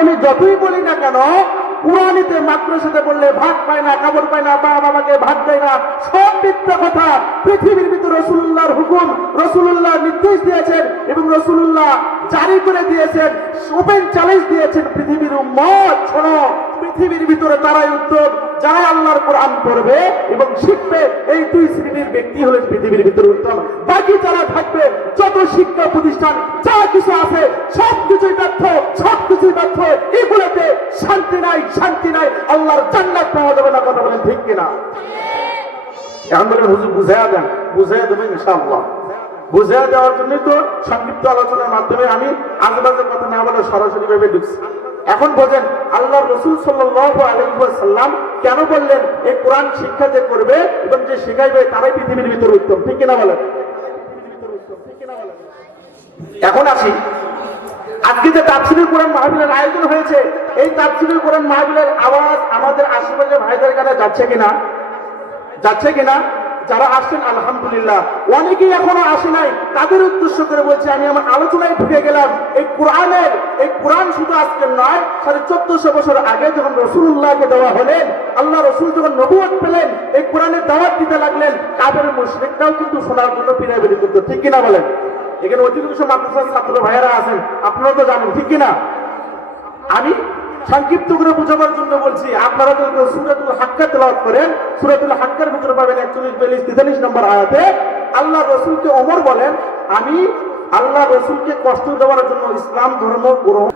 আমি যতই বলি না কেন, কুরআনিতে মাদ্রাসাতে বললে ভাত পায় না, কাপড় পায় না, বাবাকে ভাত দেয় না, সব মিথ্যা কথা। পৃথিবীর ভিতরে রাসূলুল্লাহর হুকুম, রাসূলুল্লাহ নির্দেশ দিয়েছেন এবং রাসূলুল্লাহ জারি করে দিয়েছেন, ওপেন চ্যালেঞ্জ দিয়েছেন পৃথিবীর উম্মত, শোনো, পৃথিবীর ভিতরে তারাই উত্তম যারা আল্লাহর কোরআন পড়বে এবং শিখবে। এই দুই শ্রেণীর ব্যক্তি হলেন পৃথিবীর ভিতরে উত্তম। বাকি যারা থাকবে, যত শিক্ষা প্রতিষ্ঠান যা কিছু আছে সবকিছুই ব্যর্থ, সবকিছুই ব্যর্থ। এগুলোতে শান্তি নাই, শান্তি নাই, আল্লাহর জান্নাত পাওয়া যাবে না। কথা বলেন ঠিক কিনা? এখন বলেন হুজুর বুঝাইয়া দেন, বুঝাইয়া দেবেন ইনশাআল্লাহ। বুঝাইয়া দেওয়ার জন্য তো সংক্ষিপ্ত আলোচনার মাধ্যমে আমি আজেবাজে কথা না বলে সরাসরি ভাবে ঢুকছি। এখন বোঝেন আল্লাহ রাসূল সাল্লাল্লাহু আলাইহি ওয়াসাল্লাম কেন বললেন এই কোরআন শিক্ষা যে করবে এবং যে শেখাইবে তারাই পৃথিবীর ভিতরে উত্তম, ঠিক কিনা বলেন? এখন আসি, আজকে যে তাফসীরুল কোরআন মাহফিলের আয়োজন হয়েছে, এই তাফসীরুল কোরআন মাহফিলের আওয়াজ আমাদের আশেপাশের ভাইদের কাছে যাচ্ছে কিনা? যাচ্ছে কিনা? যারা আসছেন আলহামদুলিল্লাহ, অনেকেই এখনো আসে নাই, তাদের উদ্দেশ্য করে বলছি, আমি আমার আলোচনায় ঢুকে গেলাম। এই কোরআন শুধু আজকে নয়, 1450 বছর আগে যখন রাসূলুল্লাহকে দেওয়া হলেন, আল্লাহ রাসূল যখন নবুয়ত পেলেন, এই কোরআনের দাওয়াত দিতে লাগলেন, কাফের মুশরিকরাও কিন্তু শোনার জন্য পিরাপিরি করতো, ঠিক কিনা বলেন? এখানে অধিকাংশ মাদ্রাসার ছাত্র ভাইয়েরা আছেন, আপনারা তো জানেন, ঠিক কিনা? আমি সংক্ষিপ্ত করে বোঝাবার জন্য বলছি, আপনারা যদি সূরাতুল হাক্কা তেলাওয়াত করেন, সূরাতুল হাক্কার ভিতরে পাবেন 41, 42, 43 নম্বর আয়াতে আল্লাহ রাসূলকে ওমর বলেন, আমি আল্লাহ রাসূলকে কষ্ট দেওয়ার জন্য ইসলাম ধর্ম গ্রহণ।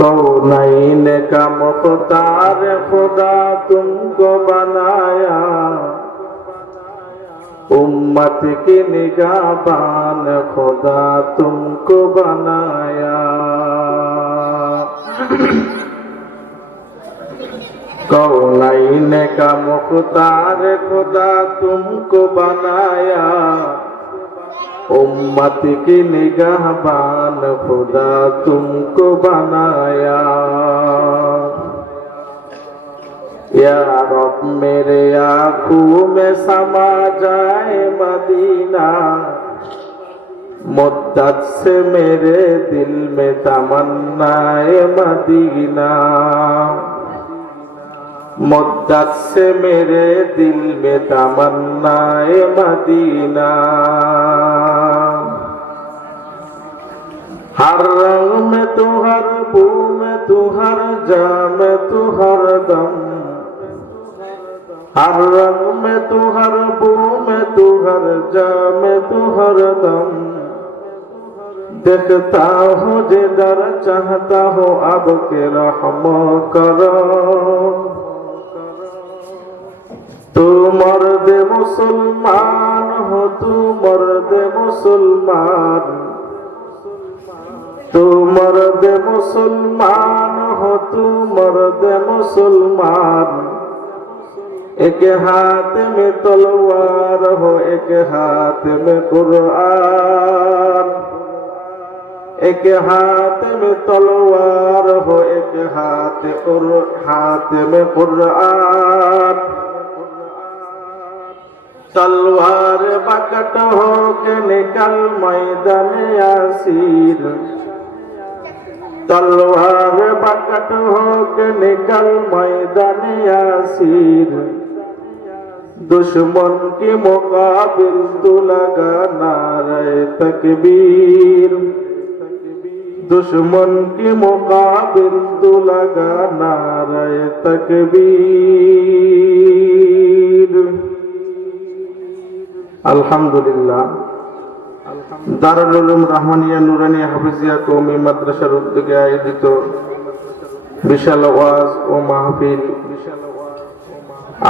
कौनैन का मुख्तार खुदा तुमको बनाया, उम्मत की निगाहबान खुदा तुमको बनाया। कौनैन का मुख्तार खुदा तुमको बनाया, उम्मत की निगाहबान खुदा तुमको बनाया। या रब मेरे आँखों में समा जाए मदीना, मुद्दत से मेरे दिल में तमन्नाए मदीना, मुद्दत से मेरे दिल में तमन्नाए मदीना। हर रंग में तू, हर बू में तू, हर जा में तू, हर दम, हर रंग में तू, हर बू में तू, हर जा में तू, हर दम। देखता हूँ जिधर चाहता हूँ अब के रहम करो। तू मर्द मुसलमान हो, तू मर्द मुसलमान, तू मर्द मुसलमान हो, तू मर्द मुसलमान। एक हाथ में तलवार हो, एक हाथ में कुरान, एक हाथ में तलवार हो, एक हाथ में कुरान। तलवार बकट हो के निकल मैदान यासीर, तलवार बकट हो के निकल मैदान यासीर। दुश्मन के मुकाबिल तू लगा नारे तकबीर, दुश्मन के मुकाबिल तू लगा नारे तकबीर। আলহামদুলিল্লাহ, দারুল উলুম রাহমানিয়া নুরানিয়া হাফিজিয়া কওমি মাদ্রাসার উদ্যোগে আয়োজিত বিশাল ওয়াজ ও মাহফিল,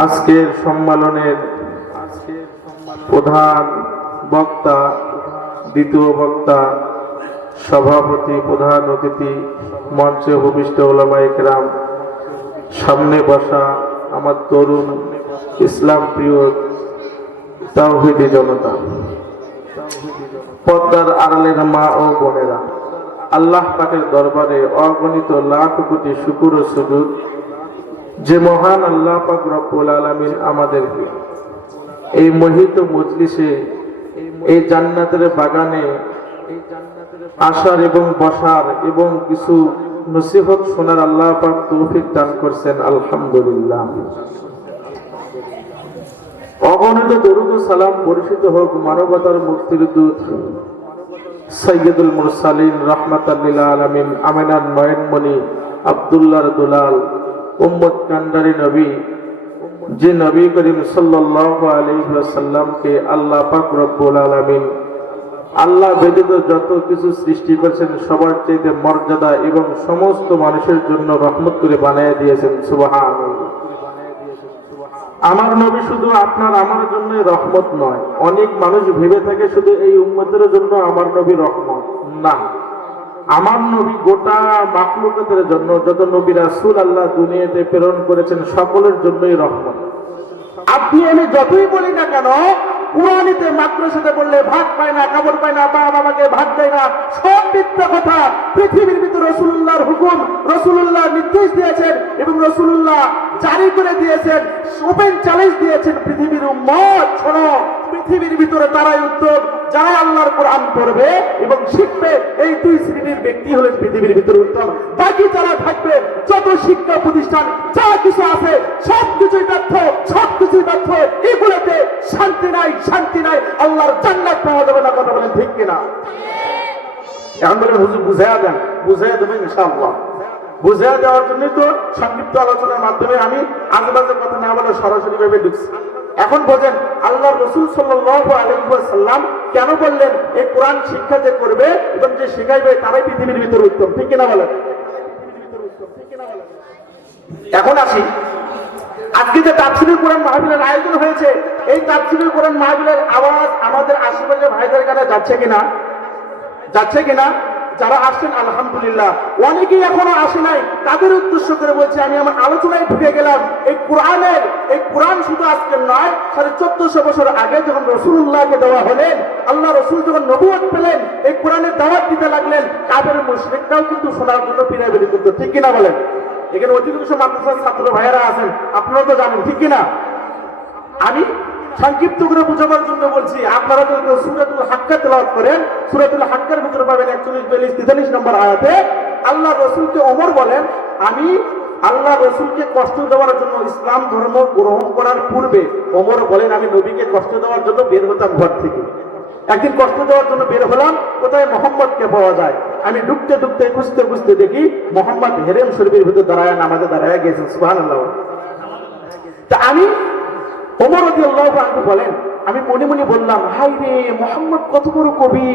আজকের সম্মেলনের প্রধান বক্তা, দ্বিতীয় বক্তা, সভাপতি, প্রধান অতিথি, মঞ্চে উপবিষ্ট উলামায়ে কেরাম, সামনে বসা আমার তরুণ ইসলাম প্রিয় তাওহীদি জনতা, পর্দার আড়ালের মা ও বোনেরা, আল্লাহ পাকের দরবারে অগণিত লাখ কোটি শুকর ও সুজুদ যে মহান আল্লাহ পাক রব্বুল আলামিন আমাদেরকে এই মহিত মজলিসে, এই জান্নাতের বাগানে আসার এবং বসার এবং কিছু নসিহত শোনার আল্লাহ পাক তৌফিক দান করছেন, আলহামদুলিল্লাহ। অগণিত দরুদ ও সালাম বর্ষিত হোক মানবতার মুক্তির দূত সৈয়দুল মুরসালিন রাহমাতাল লিল আলামিন আমিনার নয়নমণি আব্দুল্লাহর দুলাল উম্মত কান্ডারি নবী, যে নবী করিম সাল্লাল্লাহু আলাইহি ওয়াসাল্লামকে আল্লাহ পাক রব্বুল আলামিন আল্লাহ ব্যতীত যত কিছু সৃষ্টি করেছেন সবার চাইতে মর্যাদা এবং সমস্ত মানুষের জন্য রহমত করে বানিয়ে দিয়েছেন। সুবহানাল্লাহ। আমার নবী শুধু আপনার আমার জন্যই রহমত নয়। অনেক মানুষ ভেবে থাকে শুধু এই উম্মতের জন্য আমার নবী রহমত, না, আমার নবী গোটা মাখলুকাতের জন্য, যত নবী রাসূল আল্লাহ দুনিয়াতে প্রেরণ করেছেন সকলের জন্যই রহমত। আপনি আমি যতই বলি না কেন, কুরআনিতে মাদ্রাসাতে বললে ভাত পায় না, কাপড় পায় না, মা বাবাকে ভাত দেয় না, সব মিথ্যা কথা। পৃথিবীর ভিতরে রাসূলুল্লাহর হুকুম, রাসূলুল্লাহ নির্দেশ দিয়েছেন এবং রাসূলুল্লাহ জারি করে দিয়েছেন, ওপেন চ্যালেঞ্জ দিয়েছেন পৃথিবীর উম্মত, শোনো, পৃথিবীর ভিতরে তারাই উত্তম যারা আল্লাহর কোরআন পড়বে এবং শিখবে। এই দুই শ্রেণীর ব্যক্তি হলেন পৃথিবীর ভিতরে উত্তম। বাকি যারা থাকবে, যত শিক্ষা প্রতিষ্ঠান যা কিছু আছে সবকিছুই ব্যর্থ, সবকিছুই ব্যর্থ। এগুলোতে শান্তি নাই, শান্তি নাই, আল্লাহর জান্নাত পাওয়া যাবে না। কথা বলেন ঠিক কিনা? এখন বলেন হুজুর বুঝাইয়া দেন, বুঝাইয়া দেবেন ইনশাআল্লাহ। বুঝাইয়া দেওয়ার জন্য তো সংক্ষিপ্ত আলোচনার মাধ্যমে আমি আজেবাজে কথা না বলে সরাসরি ভাবে ঢুকছি। এখন বোঝেন আল্লাহ রাসূল সাল্লাল্লাহু আলাইহি ওয়াসাল্লাম কেন বললেন এই কোরআন শিক্ষা যে করবে এবং যে শিখাইবে তারাই পৃথিবীর ভিতরে উত্তম, ঠিক কিনা বলেন? এখন আসি, আজকে যে তাফসীরুল কোরআন মাহফিলের আয়োজন হয়েছে, এই তাফসীরুল কোরআন মাহফিলের আওয়াজ আমাদের আশেপাশে ভাইদের কানে যাচ্ছে কিনা? যাচ্ছে কিনা? যারা আসছেন আলহামদুলিল্লাহ, অনেকেই এখনো আসে নাই, তাদের উদ্দেশ্য করে বলছি, আমি আমার আলোচনায় ঢুকে গেলাম। এই কোরআন শুধু আজকের নয়, 1450 বছর আগে যখন রাসূলুল্লাহকে দেওয়া হলেন, আল্লাহ রাসূল যখন নবুয়ত পেলেন, এই কোরআনের দাওয়াত দিতে লাগলেন, কাফের মুশরিকরাও কিন্তু শোনার জন্য পিরাপিরি করতো, ঠিক কিনা বলেন? এখানে অধিকাংশ মাদ্রাসার ছাত্র ভাইয়েরা আছেন, আপনারা তো জানেন, ঠিক কিনা? আমি সংক্ষিপ্ত করে বুঝাবার জন্য বলছি, আপনারা যদি সূরাতুল হাক্কা তেলাওয়াত করেন, সূরাতুল হাক্কার ভিতরে পাবেন 41, 42, 43 নম্বর আয়াতে আল্লাহ রাসূলকে ওমর বলেন, আমি আল্লাহ রাসূলকে কষ্ট দেওয়ার জন্য ইসলাম ধর্ম গ্রহণ করার পূর্বে ওমর বলেন আমি নবীকে কষ্ট দেওয়ার জন্য বের হতাম ঘর থেকে। একদিন কষ্ট দেওয়ার জন্য বের হলাম, কোথায় মোহাম্মদকে পাওয়া যায়। আমি ঢুকতে ঢুকতে খুঁজতে খুঁজতে দেখি মোহাম্মদ হেরেম শরীফের ভিতরে দাঁড়ায় নামাজে দাঁড়ায় গেছেন। সুবহানাল্লাহ। তা আমি ওমর রাদিয়াল্লাহু আনহু বলেন, আমি মনে মনে বললাম, হাই রে, মোহাম্মদ কত বড় কবি,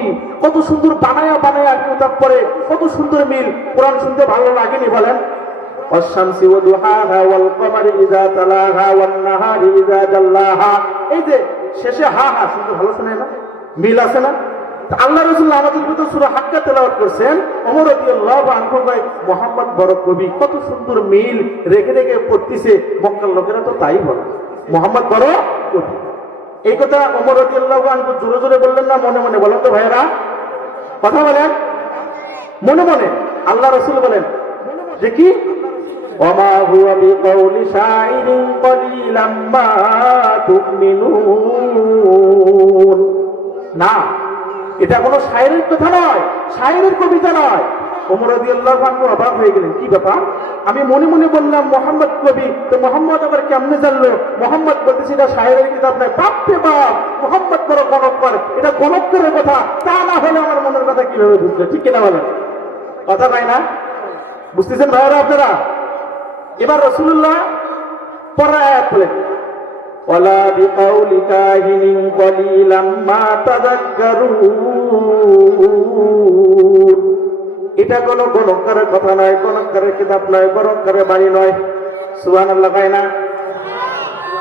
কত সুন্দর বানায়া বানায়া কিতাব পড়ে, কত সুন্দর মিল। কোরআন শুনতে ভালো লাগেনি বলেন? ওয়াশ-শামসি ওয়া দুহাহা ওয়াল কমারি ইযা তালাহা ওয়ান নাহারি ইযা জাল্লাহা। এই যে শেষে হা হা শুনতে ভালো শোনে না? মিল আছে না? আল্লাহ রাসূল আমাদের ভিতর সূরা হাক্কা তেলাওয়াত করছেন, ওমর রাদিয়াল্লাহু আনহু ভাই মোহাম্মদ বড় কবি, কত সুন্দর মিল রেখে রেখে পড়তিছে। মক্কার লোকেরা তো তাই বলে মোহাম্মদ বড় কবি। এই কথা ওমর রাদিয়াল্লাহু আনহু জোরে জোরে বললেন না মনে মনে? বলেন তো ভাইয়েরা, কথা বলেন। মনে মনে আল্লাহ রাসূল বলেন যে কি, ওমা হুয়া বিকাউলি শাইরিন কলিলাম মা তুমিনুন। না, এটা কোনো শায়েরের কথা নয়, শায়েরের কবিতা নয়। ওমর রাদিয়াল্লাহু আনহু অবাক হয়ে গেলেন, কি ব্যাপার? আমি মনে মনে বললাম মোহাম্মদ কবি, তো মোহাম্মদ আবার কেমনে জানলো? মোহাম্মদ বলতেছি এটা শায়েরের কিতাব নয়। বাপরে বাপ, মোহাম্মদ বড় গণকর, এটা গণকের কথা, তা না হলে আমার মনের কথা কিভাবে বুঝলো? ঠিক কিনা বলেন? কথা তাই না? বুঝতেছেন ভাইরা আপনারা? এবার রাসূলুল্লাহ পরের আয়াত বলেন, ওয়ালা বিকাউলি কাহিনিন কলিলাম মা তাযাক্কারুন। এটা কোনো গণকারের কথা নয়, গণকারের কিতাব নয়, গণকারের বাণী নয়। সুবহানাল্লাহ, কয় না?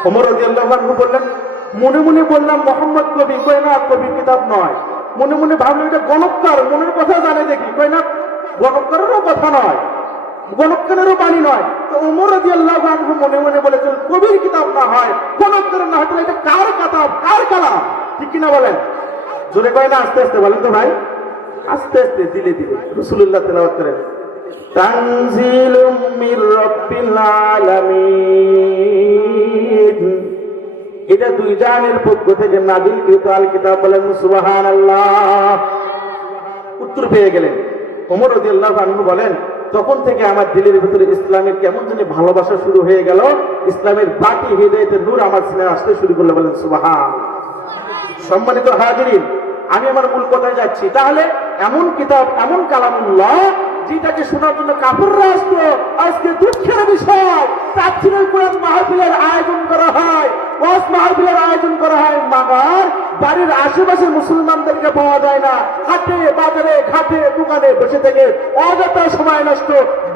ওমর রাদিয়াল্লাহু আনহু বললেন, মনে মনে বললাম মোহাম্মদ কবি, কয় না কবির কিতাব নয়। মনে মনে ভাবলাম এটা গণকার, মনের কথা জানে দেখি, কয় না গণকারেরও কথা নয়, গণকারেরও বাণী নয়। তো ওমর রাদিয়াল্লাহু আনহু মনে মনে বলেছেন, কবির কিতাব না হয়, গণকারের না হয়, তাহলে এটা কার কিতাব, কার কালাম? ঠিক কিনা বলেন? জোরে কয় না আস্তে আস্তে বলেন তো ভাই? আস্তে আস্তে ধীরে ধীরে রাসূলুল্লাহ তেলাওয়াত করেন, তানজিলুম মির রাব্বিল আলামিন। এটা দুই জানের পক্ষ থেকে নাযিলকৃত আল কিতাব। বলেন সুবহানাল্লাহ। উত্তর পেয়ে গেলেন। ওমর রাদিয়াল্লাহু আনহু বলেন, তখন থেকে আমার দিলের ভিতরে ইসলামের কেমন জানি ভালোবাসা শুরু হয়ে গেল। ইসলামের বাতি হৃদয়তে নূর আমার সিনে আসতে শুরু করলো। বলেন সুবহান। সম্মানিত হাজিরিন, আমি আমার মূল কথায় যাচ্ছি। তাহলে এমন কিতাব, এমন কালামুল্লাহ যেটাকে শোনার জন্য কাফিররা আসতো, আজকে দুঃখের বিষয় তাফসীরুল কোরআন মাহফিলের আয়োজন করা হয়, ওয়াজ মাহফিলের আয়োজন করা হয়, মাগার বাড়ির আশেপাশে মুসলমানদেরকে পাওয়া যায় না। হাটে বাজারে ঘাটে দোকানে বসে থেকে অযথা সময় নষ্ট,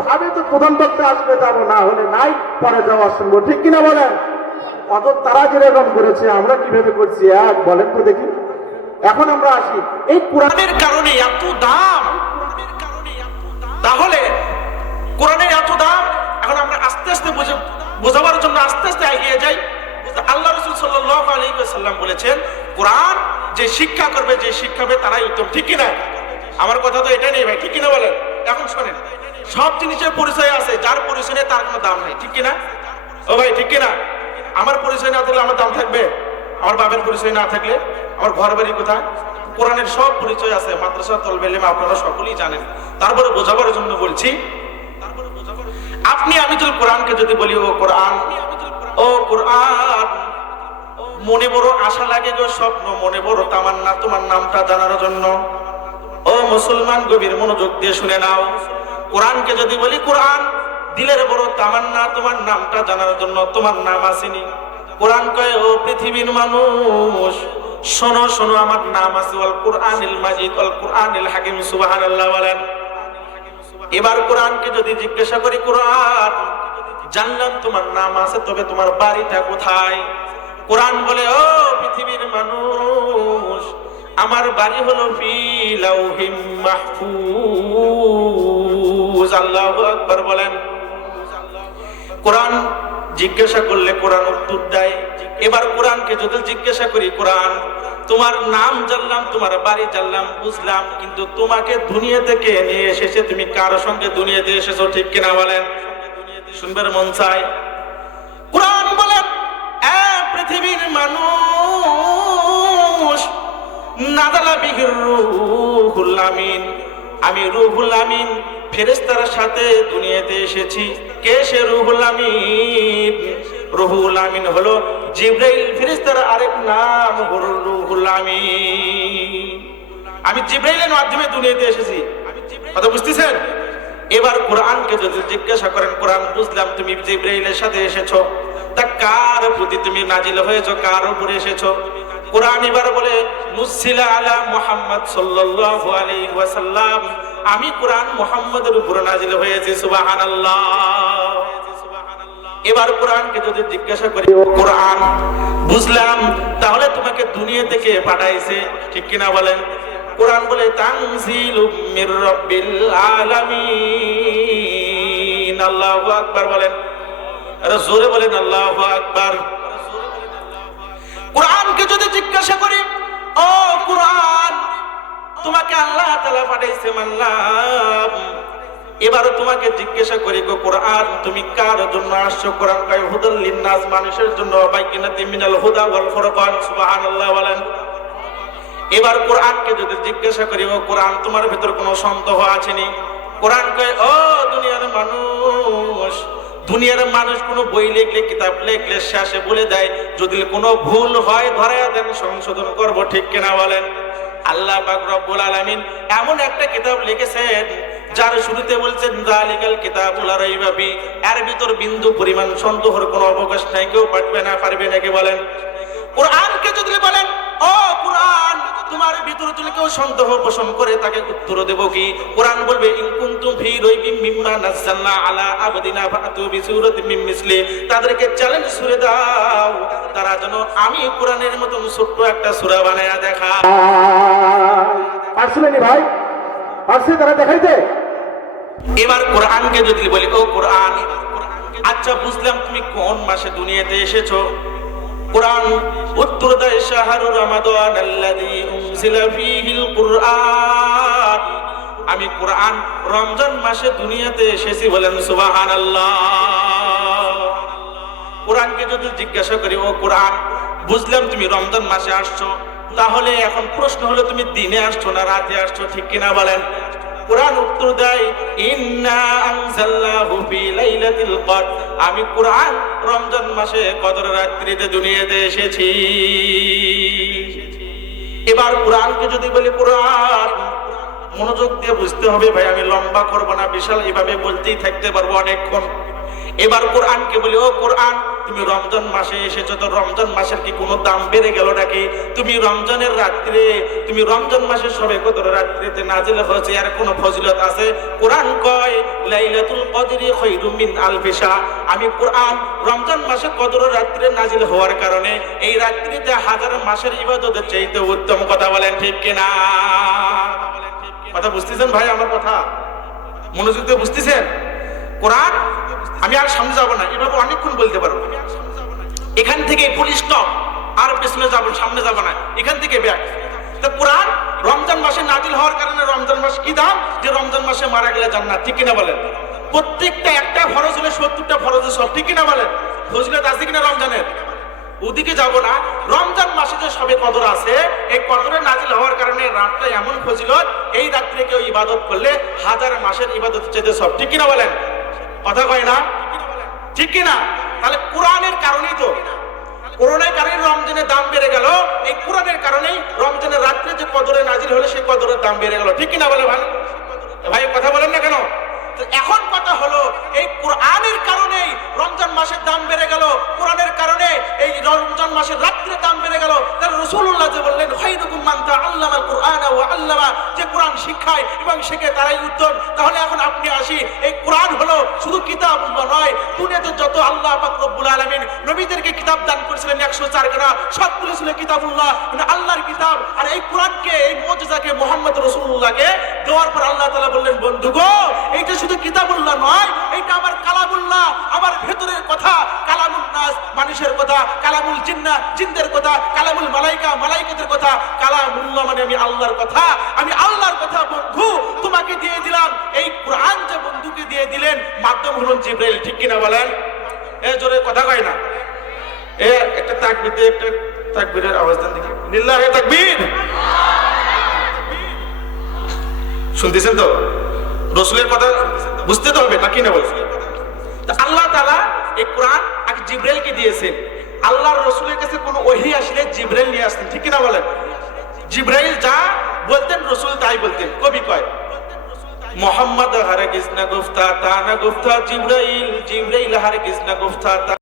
ভাবে তো প্রধান বক্তা আসলে যাবো, না হলে নাই, পরে যাওয়া শুনবো। ঠিক কিনা বলেন? অত তারা যেরকম করেছে আমরা কিভাবে করছি এক বলেন তো দেখি। এখন আমরা আসি এই কোরআনের কারণে এত দাম, তাহলে কোরআনের এত দাম এখন আমরা আস্তে আস্তে বোঝাবার জন্য আস্তে আস্তে এগিয়ে যাই। আল্লাহ রাসূল সাল্লাল্লাহু আলাইহি ওয়াসাল্লাম বলেছেন, কোরআন যে শিক্ষা করবে, যে শিক্ষাবে তারাই উত্তম। ঠিক কিনা? আমার কথা তো এটা নেই ভাই, ঠিক কিনা বলেন? এখন শোনেন, সব জিনিসের পরিচয় আছে, যার পরিচয় নেই তার কোনো দাম নেই। ঠিক কিনা ও ভাই? ঠিক কিনা? আমার পরিচয় না থাকলে আমার দাম থাকবে? আমার বাবার পরিচয় না থাকলে আমার ঘর বাড়ি কোথায়? কোরআনের সব পরিচয় আছে, মাদ্রাসা তলবে ইলম আপনারা সকলেই জানেন। তারপরে বোঝাবার জন্য বলছি, আপনি আমি যদি কোরআনকে যদি বলি, ও কোরআন, ও কোরআন, মনে বড় আশা লাগে গো, স্বপ্ন মনে বড় তামান্না তোমার নামটা জানার জন্য। ও মুসলমান, গভীর মনোযোগ দিয়ে শুনে নাও। কোরআনকে যদি বলি, কোরআন, দিলের বড় তামান্না তোমার নামটা জানার জন্য, তোমার নাম আসেনি। কোরআন কয়, ও পৃথিবীর মানুষ, শোনো শোনো, আমার নাম আছে, ওয়াল কুরআনিল মাজিদ, ওয়াল কুরআনিল হাকিম। সুবহানাল্লাহ বলেন। এবার কোরআনকে যদি জিজ্ঞাসা করি, কোরআন, জানলাম তোমার নাম আছে, তবে তোমার বাড়িটা কোথায়? কোরআন বলে, ও পৃথিবীর মানুষ, আমার বাড়ি হলো ফি লাউহিম মাহফুজ। আল্লাহু আকবার বলেন। কোরআন জিজ্ঞাসা করলে কোরআন উত্তর দেয়। এবার কোরআনকে যদি জিজ্ঞাসা করি, কোরআন, তোমার নাম জানলাম, তোমার বাড়ি জানলাম, বুঝলাম, কিন্তু তোমাকে দুনিয়া থেকে নিয়ে এসেছে, তুমি কার সঙ্গে দুনিয়াতে এসেছো? ঠিক কিনা বলেন? শুনবার মন চায়। কোরআন বলেন, পৃথিবীর মানুষ, নাযালা বিহির রূহুল আমিন, আমি রূহুল আমিন ফেরেশতার সাথে দুনিয়াতে এসেছি। কে সে রূহুল আমিন? রূহুল আমিন হলো জিবরাইল ফেরেশতার আরেক নাম হলো রূহুল আমিন। আমি জিবরাইলের মাধ্যমে দুনিয়াতে এসেছি। কথা বুঝতেছেন? এবার কোরআনকে যদি জিজ্ঞাসা করেন, কোরআন, বুঝলাম তুমি জিবরাইলের সাথে এসেছো, তা কার প্রতি তুমি নাজিল হয়েছো, কার উপরে এসেছো? কোরআন এবার বলে, নুজ্জিলা আলা মুহাম্মদ সাল্লাল্লাহু আলাইহি ওয়াসাল্লাম, আমি কোরআন মুহাম্মাদের উপরে নাজিল হয়েছে। সুবহানাল্লাহ। এবার কোরআনকে যদি জিজ্ঞাসা করি, ও কোরআন, বুঝলাম, তাহলে তোমাকে দুনিয়া থেকে পাঠাইছে। ঠিক কিনা বলেন? কোরআন বলে, তানজিলুম মির রাব্বিল আলামিন। আল্লাহু আকবার বলেন। আরে জোরে বলেন আল্লাহু আকবার। কোরআনকে যদি জিজ্ঞাসা করি, ও কোরআন, তোমাকে আল্লাহ তাআলা পাঠাইছে, মানলাম। এবার তোমাকে জিজ্ঞাসা করি, গো কোরআন, তুমি কার জন্য আসছো? কোরআন কয়, হুদাল লিন্নাস, মানুষের জন্য, বাইকিনাতি মিনাল হুদা ওয়াল ফুরকান। সুবহানাল্লাহ বলেন। এবার কোরআনকে যদি জিজ্ঞাসা করি, ও কোরআন, তোমার ভিতর কোনো সন্দেহ আছেনি? কোরআন কয়, ও দুনিয়ার মানুষ, দুনিয়ার মানুষ কোনো বই লিখলে, কিতাব লিখলে শেষে বলে দেয়, যদি কোনো ভুল হয় ধরায়া দেন, সংশোধন করব। ঠিক কিনা বলেন? আল্লাহ পাক রব্বুল আলামিন এমন একটা কিতাব লিখেছেন, যার শুরুতে বলছেন, যালিকাল কিতাবুল লা রাইবা ফি, এর ভিতর বিন্দু পরিমাণ সন্দেহের কোনো অবকাশ নাই, কেউ পারবে না, পারবে না। কি বলেন? কোরআনকে যদি বলেন, ও কোরআন, তোমার ভিতরে যদি কেউ সন্দেহ পোষণ করে, তাকে উত্তর দেব কি? কোরআন বলবে, ইন কুনতুম ফি রাইবিম মিম্মা নাযালনা আলা আবদিনা ফাতু বিসূরাতিম মিন মিসলি, তাদেরকে চ্যালেঞ্জ ছুড়ে দাও, তারা যেন আমি কোরআনের মতন ছোট্ট একটা সূরা বানায়া দেখায়। পারছিলেন ভাই? পারছে তারা দেখাইতে? এবার কোরআনকে যদি বলি, ও কোরআন, আচ্ছা বুঝলাম, তুমি কোন মাসে দুনিয়াতে এসেছো? কোরআন উত্তর দেয়, শাহরু রমাদান আল্লাযী উনজিলা ফীহিল কুরআন, আমি কোরআন রমজান মাসে দুনিয়াতে এসেছি। বলেন সুবহানাল্লাহ। কোরআনকে যদি জিজ্ঞাসা করি, ও কোরআন, বুঝলাম তুমি রমজান মাসে আসছো, তাহলে এখন প্রশ্ন হলো, তুমি দিনে আসছো না রাতে আসছো? ঠিক কিনা বলেন? কোরআন উত্তর দেয়, ইন্না আনজালনাহু ফি লাইলাতিল কদর, আমি কোরআন রমজান মাসে কদর রাত্রিতে দুনিয়াতে এসেছি। এবার কোরআনকে যদি বলি, কোরআন মনোযোগ দিয়ে বুঝতে হবে ভাই, আমি লম্বা করব না, বিশাল এভাবে বলতেই থাকতে পারবো অনেকক্ষণ। এবার কোরআনকে বলি, ও কোরআন, তুমি রমজান মাসে এসেছো, তো রমজান মাসের কি কোনো দাম বেড়ে গেল নাকি? তুমি রমজানের রাত্রে, তুমি রমজান মাসের সবে কদর রাত্রিতে নাজিল হয়েছে, আর কোনো ফজিলত আছে? কোরআন কয় লাইলাতুল কদরি খায়রুম মিন আলফি শাহর, আমি কোরআন রমজান মাসে কদর রাত্রে নাজিল হওয়ার কারণে এই রাত্রিতে হাজার মাসের ইবাদতের চাইতে উত্তম। কথা বলেন ঠিক কিনা? কথা বুঝতেছেন ভাই আমার কথা? মনোযোগ দিয়ে বুঝতেছেন? কোরআন, আমি আর সামনে যাব না, এভাবে অনেকক্ষণ বলতে পারবো। এখান থেকে ফুল স্টপ, আর পেছনে যাব, সামনে যাব না, এখান থেকে ব্যাক। তো কোরআন রমজান মাসে নাজিল হওয়ার কারণে রমজান মাস কি দাম, যে রমজান মাসে মারা গেলে জান্নাত। ঠিক কিনা বলেন? প্রত্যেকটা একটা ফরজ হলে 70টা ফরজের সব। ঠিক কিনা বলেন? ফজিলত আছে কিনা রমজানের? ওদিকে যাব না। রমজান মাসে যে সবে কদর আছে, এই কদরে নাজিল হওয়ার কারণে রাতটা এমন ফজিলত, এই রাত্রে কেউ ইবাদত করলে হাজার মাসের ইবাদত চাইতে সব। ঠিক কিনা বলেন? কথা কয় না? ঠিক কিনা? তাহলে কোরআনের কারণেই তো, কোরআনের কারণে রমজানের দাম বেড়ে গেল। এই কোরআনের কারণেই রমজানের রাত্রে যে কদরে নাজিল হলো, সেই কদরের দাম বেড়ে গেল। ঠিক কিনা বলে ভাই? ভাই কথা বলেন না কেন? এখন কথা হলো, এই কোরআনের কারণেই রমজান মাসের দাম বেড়ে গেল, কোরআনের কারণে এই রমজান মাসের রাত্রে দাম বেড়ে গেল। তাহলে রাসূলুল্লাহ যে বললেন খায়রুকুম মান তাআল্লামাল কুরআনা ওয়া আল্লামা, যে কোরআন শিখায় এবং শেখে তারাই উত্তম। তাহলে এখন আপনি আসি, এই কোরআন হলো শুধু কিতাবুল্লাহ নয়, দুনিয়াতে যত আল্লাহ পাক রব্বুল আলামিন নবীদেরকে কিতাব দান করেছিলেন 104 খানা, সবগুলো ছিল কিতাবুল্লাহ, মানে আল্লাহর কিতাব। আর এই কোরআনকে, এই মুজিজাকে মুহাম্মদ রাসূলুল্লাহকে দেওয়ার পর আল্লাহ তাআলা বললেন, বন্ধু গো, এইটা শুধু কিতাবুল্লাহ নয়, এটা আমার কালামুল্লাহ, আমার ভেতরের কথা, কালামুন নাস, মানুষের কথা, কালামুল জিন্নাহ, জিনদের কথা, কালামুল মালাইকা, মালাইকাদের কথা, কালামুল্লাহ মানে আমি আল্লাহর কথা, আমি আল্লাহর কথা বন্ধু তোমাকে দিয়ে দিলাম। এই কোরআন যে বন্ধুকে দিয়ে দিলেন, মাধ্যম হলেন জিবরাইল। ঠিক কিনা বলেন? এ জোরে কথা কয় না? এ একটা তাকবীর দিয়ে, একটা তাকবীরের আওয়াজ দেন দেখি, লিল্লাহি তাকবীর। শুনতেছেন তো? রাসূলের কথা বুঝতে তো হবে, নাকি না বলছেন? আল্লাহ তাআলা এই কোরআন আগে জিবরাইলকে দিয়েছেন। আল্লাহর রাসূলের কাছে কোনো ওহী আসলে জিবরাইল নিয়ে আসতেন। ঠিক কিনা বলেন? জিবরাইল যা বলতেন রাসূল তাই বলতেন। কবি কয়, মোহাম্মদ হারগিজ না গুফতা তা না গুফতা, জিবরাইল জিবরাইল হারগিজ না গুফতা।